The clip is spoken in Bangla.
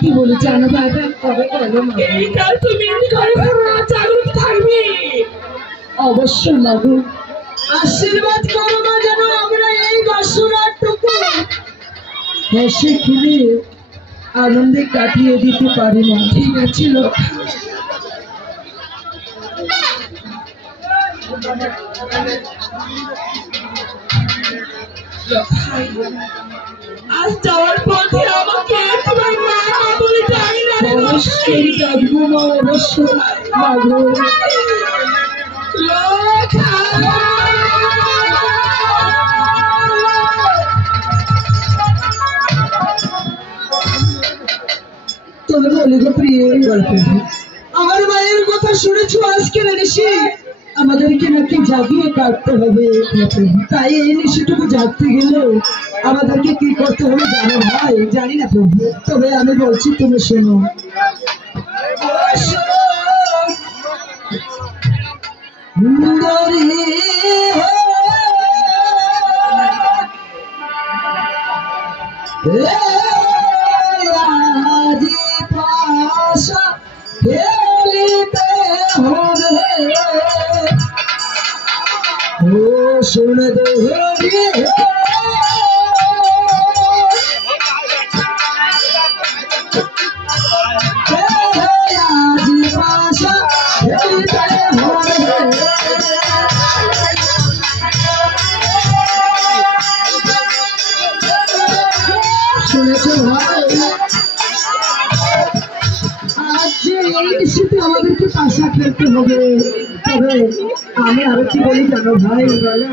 কি বলে জানো বাবা? এই কাল তুমি ঘরে জাগ্রত থাকবে। অবশ্যই মাগো, আশীর্বাদ করো না যেন আমরা এই বাসনাটুকু হেসে খেলে আনন্দে কাটিয়ে দিতে পারি না। ঠিক আছে লোক, আজ যাওয়ার পথে আমাকে তোমার মা বলে ডাকি না। অবশ্যই ডাকবো মা, অবশ্যই মাগো। তবে বলি গো প্রিয়, আমার মায়ের কথা শুনেছো আজকে নিশি আমাদেরকে নাকি জাগিয়ে কাটতে হবে। তাই এই নিশিটুকু জাগতে গেলে আমাদেরকে কি করতে হবে জানো ভাই? জানি না প্রভু, তবে আমি বলছি তুমি শোনো। सुन दो আমাদেরকে পাশা খেলতে হবে। তবে আমি আরো কি বলি জানো ভাই? বলো